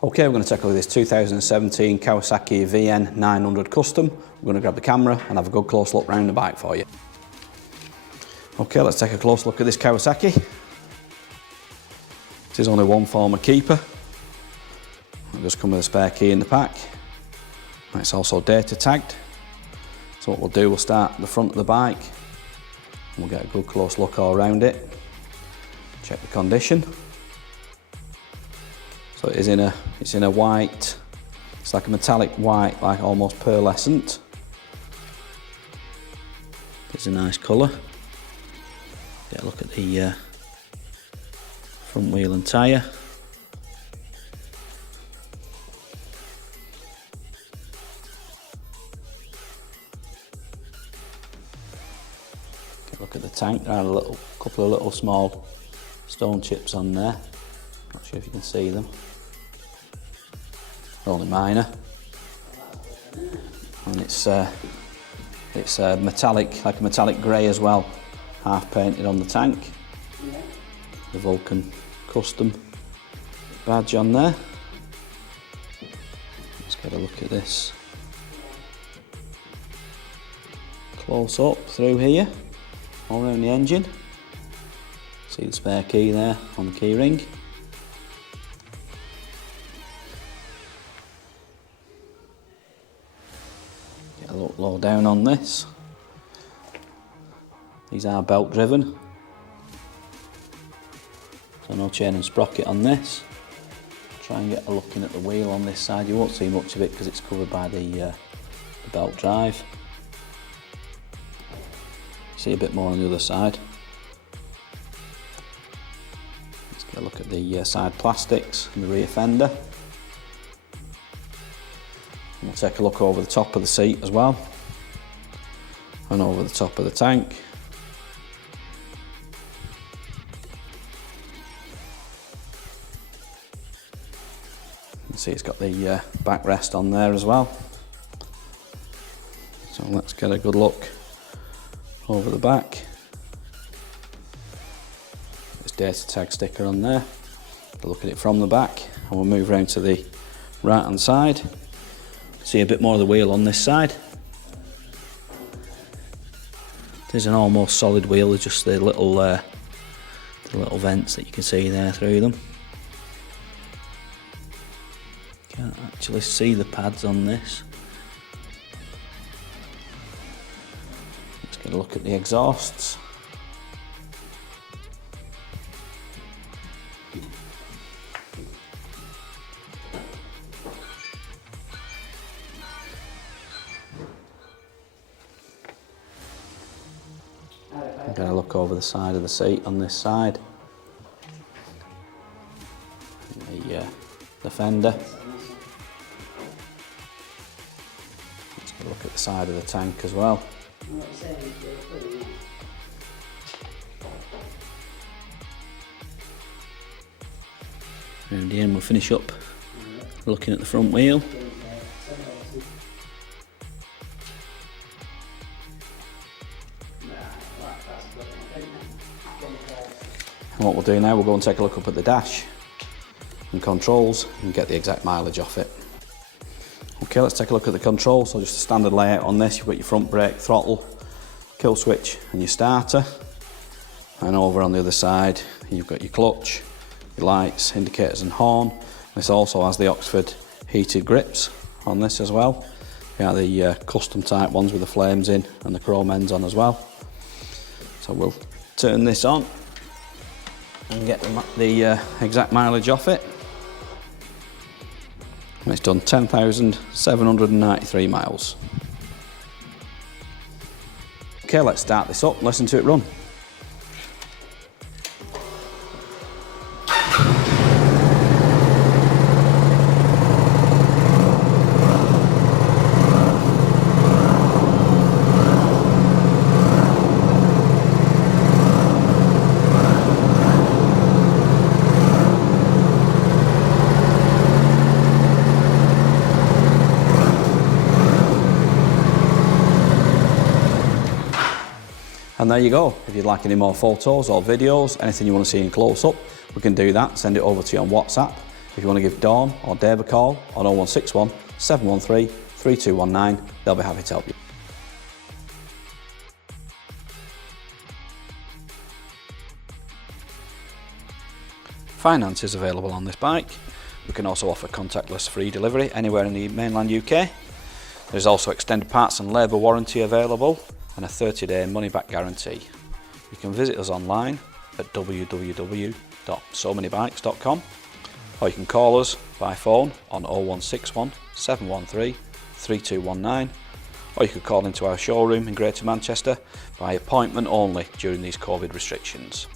Okay, we're going to take a look at this 2017 Kawasaki VN900 Custom. We're going to grab the camera and have a good close look around the bike for you. Okay, let's take a close look at this Kawasaki. This is only one former keeper. It'll just come with a spare key in the pack. And it's also data tagged. So what we'll do, we'll start at the front of the bike. And we'll get a good close look all around it. Check the condition. So it's in a white, it's like a metallic white, like almost pearlescent. It's a nice colour. Get a look at the front wheel and tyre. Get a look at the tank. There are a couple of little small stone chips on there. Not sure if you can see them. They're only minor. And it's metallic, like a metallic grey as well, half painted on the tank. The Vulcan Custom badge on there. Let's get a look at this close up through here, all around the engine. See the spare key there on the key ring. Get a look low down on this. These are belt driven, so no chain and sprocket on this. Try and get a look in at the wheel on this side. You won't see much of it because it's covered by the belt drive. See a bit more on the other side. Let's get a look at the side plastics and the rear fender. And we'll take a look over the top of the seat as well, and over the top of the tank. You can see it's got the backrest on there as well. So let's get a good look over the back. This data tag sticker on there. Look at it from the back, and we'll move around to the right hand side. See a bit more of the wheel on this side. There's an almost solid wheel, there's just the little vents that you can see there through them. Can't actually see the pads on this. Let's get a look at the exhausts. Get a look over the side of the seat on this side. The fender. Let's get a look at the side of the tank as well. Round here, and we'll finish up looking at the front wheel. And what we'll do now, we'll go and take a look up at the dash and controls and get the exact mileage off it. Okay, let's take a look at the controls. So just a standard layout on this. You've got your front brake, throttle, kill switch and your starter. And over on the other side, you've got your clutch, your lights, indicators and horn. This also has the Oxford heated grips on this as well. You got the custom type ones with the flames in and the chrome ends on as well. So we'll turn this on and get the exact mileage off it. And it's done 10,793 miles. Okay, let's start this up, listen to it run. And there you go. If you'd like any more photos or videos, anything you want to see in close up, we can do that. Send it over to you on WhatsApp. If you want to give Dawn or Dave a call on 0161 713 3219, they'll be happy to help you. Finance is available on this bike. We can also offer contactless free delivery anywhere in the mainland UK. There's also extended parts and labour warranty available and a 30-day money-back guarantee. You can visit us online at www.SoManyBikes.com, or you can call us by phone on 0161 713 3219, or you could call into our showroom in Greater Manchester by appointment only during these COVID restrictions.